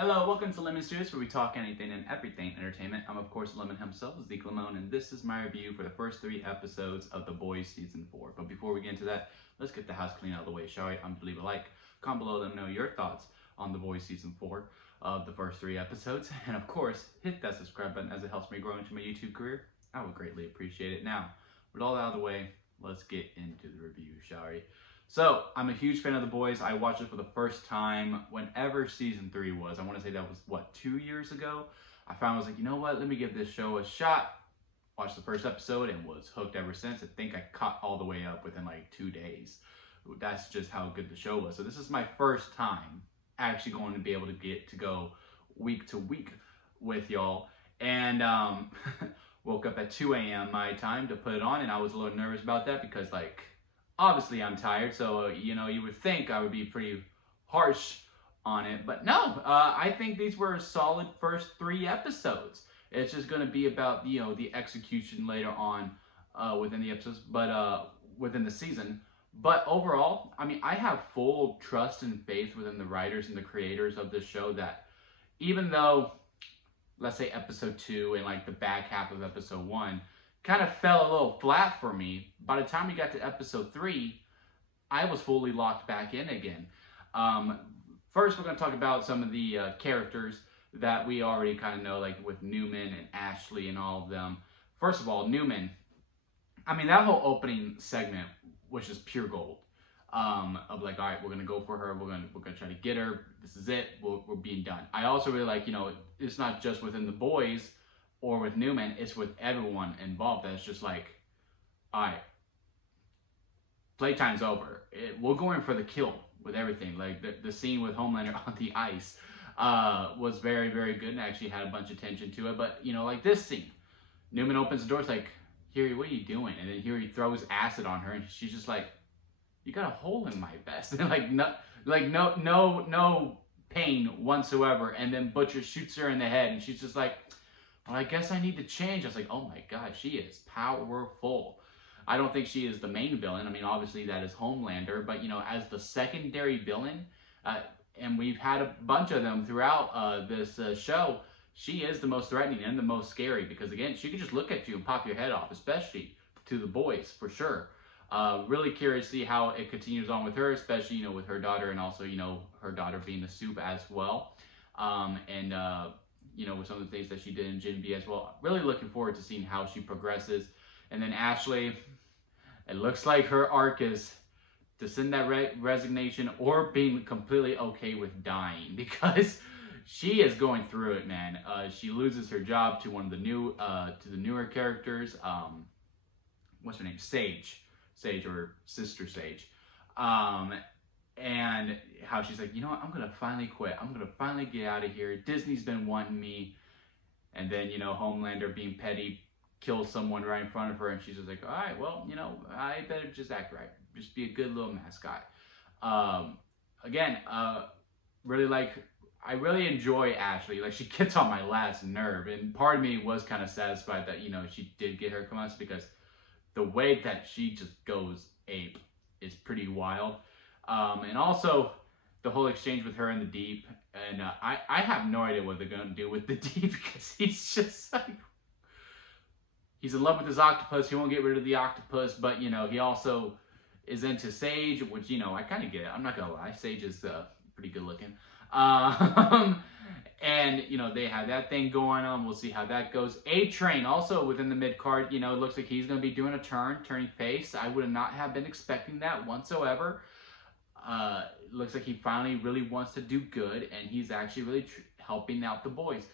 Hello, welcome to Lemon Studios, where we talk anything and everything entertainment. I'm, of course, Lemon himself, Zeke Lemon, and this is my review for the first 3 episodes of The Boys Season 4. But before we get into that, let's get the house clean out of the way, shall we? Leave a like, comment below, let me know your thoughts on The Boys Season 4 of the first 3 episodes. And, of course, hit that subscribe button as it helps me grow into my YouTube career. I would greatly appreciate it. Now, with all that out of the way, let's get into the review, shall we? So, I'm a huge fan of The Boys. I watched it for the first time whenever season 3 was. I want to say that was, 2 years ago? I was like, you know what, let me give this show a shot. Watched the first episode and was hooked ever since. I think I caught all the way up within like 2 days. That's just how good the show was. So this is my first time actually going to be able to get to go week to week with y'all. And woke up at 2 a.m. my time to put it on, and I was a little nervous about that because, obviously I'm tired, so you would think I would be pretty harsh on it, but no. I think these were a solid first 3 episodes. It's just going to be about the execution later on within the episodes, but within the season. But overall, I mean, I have full trust and faith within the writers and the creators of this show that even though, let's say, episode 2 and the back half of episode 1 kind of fell a little flat for me, by the time we got to episode 3, I was fully locked back in again. First, we're going to talk about some of the characters that we already kind of know, like with Newman and Ashley and all of them. First of all, Newman, I mean, that whole opening segment was just pure gold. Of all right, we're going to go for her, we're going to try to get her, this is it, we're being done. I also really like, it's not just within the boys or with Newman, it's with everyone involved. That's just like, all right, playtime's over. We're going for the kill with everything. Like the scene with Homelander on the ice was very, very good and actually had a bunch of tension to it. But, like this scene, Newman opens the door, it's like, Huey, what are you doing? And then Huey throws acid on her, and she's just like, you got a hole in my vest. And no pain whatsoever. And then Butcher shoots her in the head, and she's just like, well, I guess I need to change. I was like, oh my God, she is powerful. I don't think she is the main villain. I mean, obviously that is Homelander, but as the secondary villain, and we've had a bunch of them throughout this show, she is the most threatening and the most scary because, again, she can just look at you and pop your head off, especially to the boys, for sure. Really curious to see how it continues on with her, especially, with her daughter, and also, her daughter being the soup as well. With some of the things that she did in Gen V as well. Really looking forward to seeing how she progresses. And then Ashley, it looks like her arc is to send that resignation or being completely okay with dying because she is going through it, man. She loses her job to one of the newer characters. What's her name? Sage, or Sister Sage. And how she's like, you know what, I'm going to finally quit. I'm going to finally get out of here. Disney's been wanting me. And then, Homelander being petty kills someone right in front of her. And she's just like, all right, well, I better just act right. Just be a good little mascot. Again, I really enjoy Ashley. Like, she gets on my last nerve. And part of me was kind of satisfied that, she did get her comeuppance because the way that she just goes ape is pretty wild. And also the whole exchange with her in the Deep, and I have no idea what they're going to do with the Deep because he's just like, he's in love with his octopus. He won't get rid of the octopus, but he also is into Sage, which I kind of get it. I'm not gonna lie, Sage is pretty good looking. And they have that thing going on. We'll see how that goes. A-Train also within the mid card. It looks like he's going to be doing a turning face. I would not have been expecting that whatsoever. Looks like he finally really wants to do good, and he's actually really helping out the boys.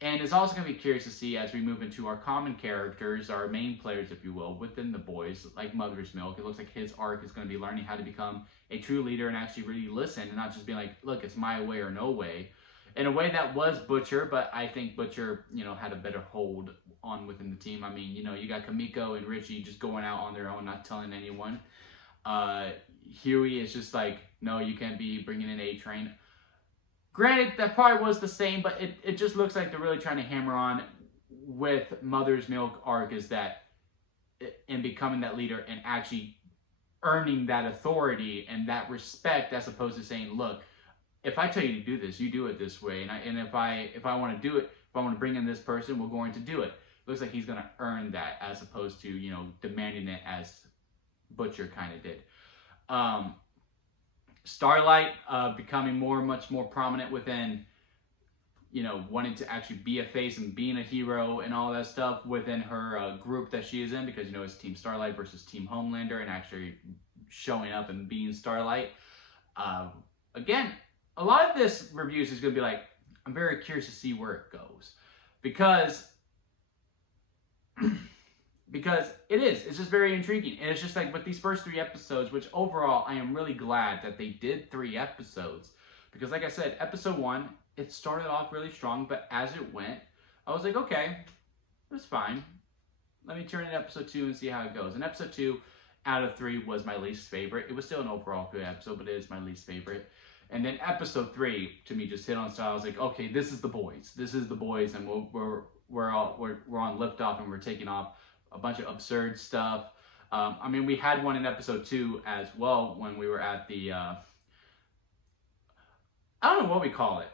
And it's also going to be curious to see as we move into our common characters, our main players, if you will, within the boys, like Mother's Milk. It looks like his arc is going to be learning how to become a true leader and actually really listen and not just be like, look, it's my way or no way. In a way that was Butcher, but I think Butcher, had a better hold on within the team. I mean, you got Kamiko and Richie just going out on their own, not telling anyone. Huey is just like, no, you can't be bringing in A-Train. Granted, that probably was the same, but it just looks like they're really trying to hammer on with Mother's Milk arc is that in becoming that leader and actually earning that authority and that respect as opposed to saying, look, if I tell you to do this, you do it this way. And if I want to do it, if I want to bring in this person, we're going to do it. Looks like he's going to earn that as opposed to, you know, demanding it as Butcher kind of did. Starlight becoming much more prominent within, you know, wanting to actually be a face and being a hero and all that stuff within her group that she is in, because, you know, it's Team Starlight versus Team Homelander, and actually showing up and being Starlight. Again, a lot of this reviews is going to be like, I'm very curious to see where it goes, because it's just very intriguing. And it's just like with these first 3 episodes, which overall I am really glad that they did 3 episodes, because like I said, episode 1, it started off really strong, but as it went, I was like, okay, that's fine. Let me turn in episode 2 and see how it goes. And episode 2 out of 3 was my least favorite. It was still an overall good episode, but it is my least favorite. And then episode 3 to me just hit on style. I was like, okay, this is the boys. This is the boys, and we're on liftoff, and we're taking off a bunch of absurd stuff. I mean, we had one in episode 2 as well when we were at the I don't know what we call it.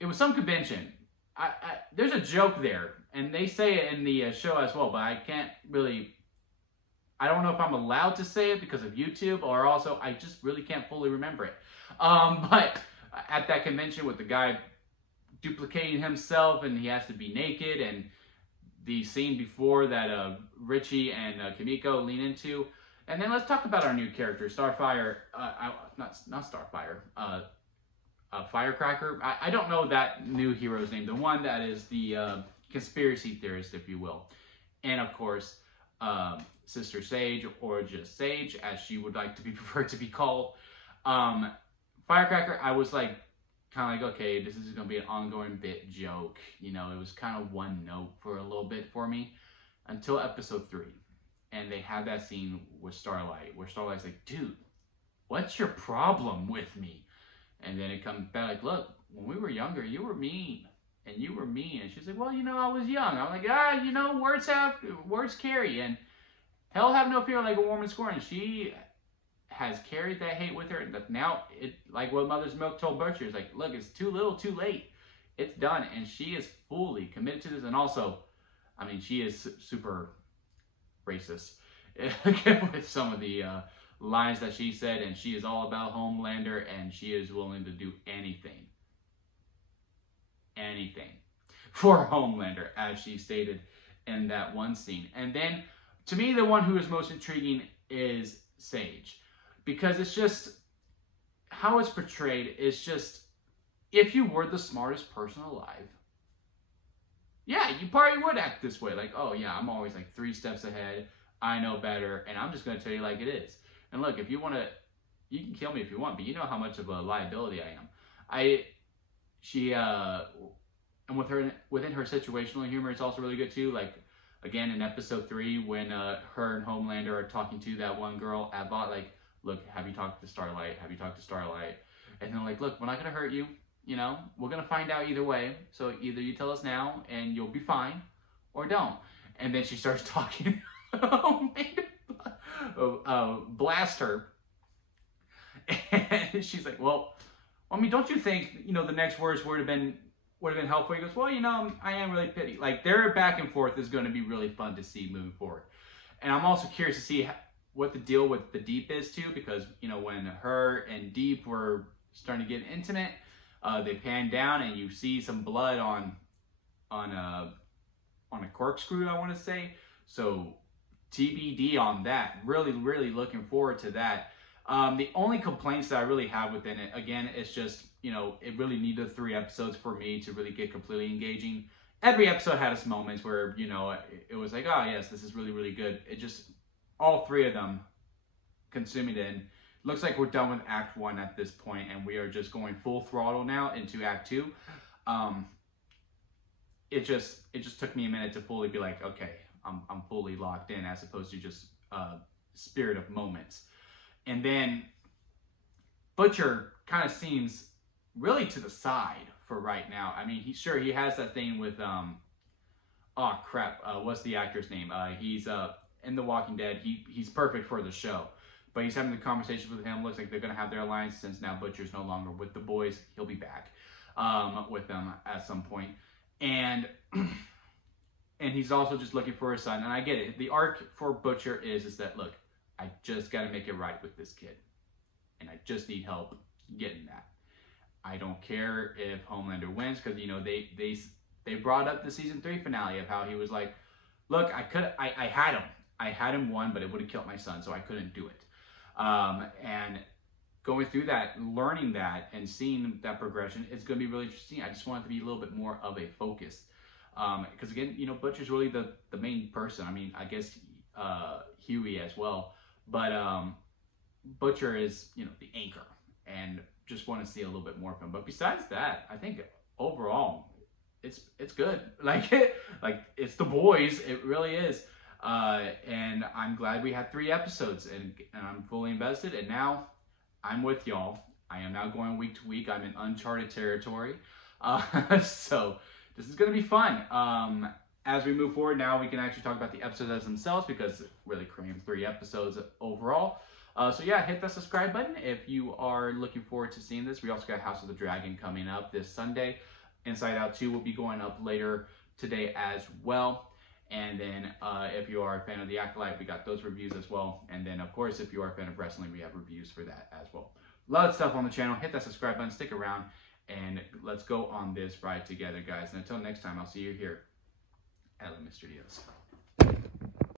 It was some convention. There's a joke there, and they say it in the show as well, but I can't really. I don't know if I'm allowed to say it because of YouTube, or also I just really can't fully remember it. But at that convention with the guy duplicating himself, and he has to be naked, and the scene before that Richie and Kimiko lean into. And then let's talk about our new character, Starfire. Not Starfire. Firecracker. I don't know that new hero's name. The one that is the conspiracy theorist, if you will. And of course, Sister Sage, or just Sage, as she would like to be preferred to be called. Firecracker, I was like, kind of like, okay, this is going to be an ongoing bit joke. You know, it was kind of one note for a little bit for me until episode 3. And they had that scene with Starlight, where Starlight's like, dude, what's your problem with me? And then it comes back like, look, when we were younger, you were mean. And you were mean. And she's like, well, you know, I was young. I'm like, you know, words carry. And hell have no fear like a woman scorned. She has carried that hate with her. Now, like what Mother's Milk told Butcher, is like, look, it's too little, too late. It's done. And she is fully committed to this. And also, I mean, she is super racist with some of the lines that she said. And she is all about Homelander, and she is willing to do anything for Homelander, as she stated in that one scene. And then, to me, the one who is most intriguing is Sage. Because it's just, how it's portrayed is just, if you were the smartest person alive, yeah, you probably would act this way. Like, oh yeah, I'm always like 3 steps ahead. I know better, and I'm just going to tell you like it is. And look, if you want to, you can kill me if you want, but you know how much of a liability I am. And within her situational humor, it's also really good too. Like, again, in episode 3, when her and Homelander are talking to that one girl, Abbott, like, look, have you talked to Starlight? Have you talked to Starlight? And they're like, look, we're not going to hurt you. You know, we're going to find out either way. So either you tell us now and you'll be fine, or don't. And then she starts talking. Blast her. And she's like, well, I mean, don't you think, you know, the next words would have been helpful? He goes, well, you know, I am really pity. Like, their back and forth is going to be really fun to see moving forward. And I'm also curious to see what the deal with the Deep is too, because, you know, when her and Deep were starting to get intimate, they pan down and you see some blood on a corkscrew, I want to say. So TBD on that. Really, really looking forward to that. The only complaints that I really have within it, again, it's just, you know, it really needed 3 episodes for me to really get completely engaging. Every episode had its moments where, you know, it was like, oh yes, this is really, really good. It just, all 3 of them consuming it in. Looks like we're done with Act 1 at this point, and we are just going full throttle now into Act 2. It just took me a minute to fully be like, okay, I'm fully locked in, as opposed to just spirit of moments. And then Butcher kind of seems really to the side for right now. I mean, he has that thing with oh crap, what's the actor's name? He's in The Walking Dead. He's perfect for the show. But he's having the conversations with him. Looks like they're going to have their alliance since now Butcher's no longer with the boys. He'll be back with them at some point. And he's also just looking for his son. And I get it. The arc for Butcher is that, look, I just got to make it right with this kid. And I just need help getting that. I don't care if Homelander wins, because, you know, they brought up the season 3 finale of how he was like, look, I had him won, but it would have killed my son, so I couldn't do it. And going through that, learning that, and seeing that progression, it's going to be really interesting. I just want it to be a little bit more of a focus. Because again, you know, Butcher's really the main person. I mean, I guess Huey as well. But Butcher is, you know, the anchor. And just want to see a little bit more of him. But besides that, I think overall, it's good. Like it's the boys. It really is. And I'm glad we had 3 episodes, and I'm fully invested. And now I'm with y'all. I am now going week to week. I'm in uncharted territory. So this is going to be fun. As we move forward, now we can actually talk about the episodes as themselves, because it really crammed 3 episodes overall. So yeah, hit that subscribe button if you are looking forward to seeing this. We also got House of the Dragon coming up this Sunday. Inside Out 2 will be going up later today as well. And then if you are a fan of The Acolyte, we got those reviews as well. And then, of course, if you are a fan of wrestling, we have reviews for that as well. A lot of stuff on the channel. Hit that subscribe button, stick around, and let's go on this ride together, guys. And until next time, I'll see you here at La Mr. Dios.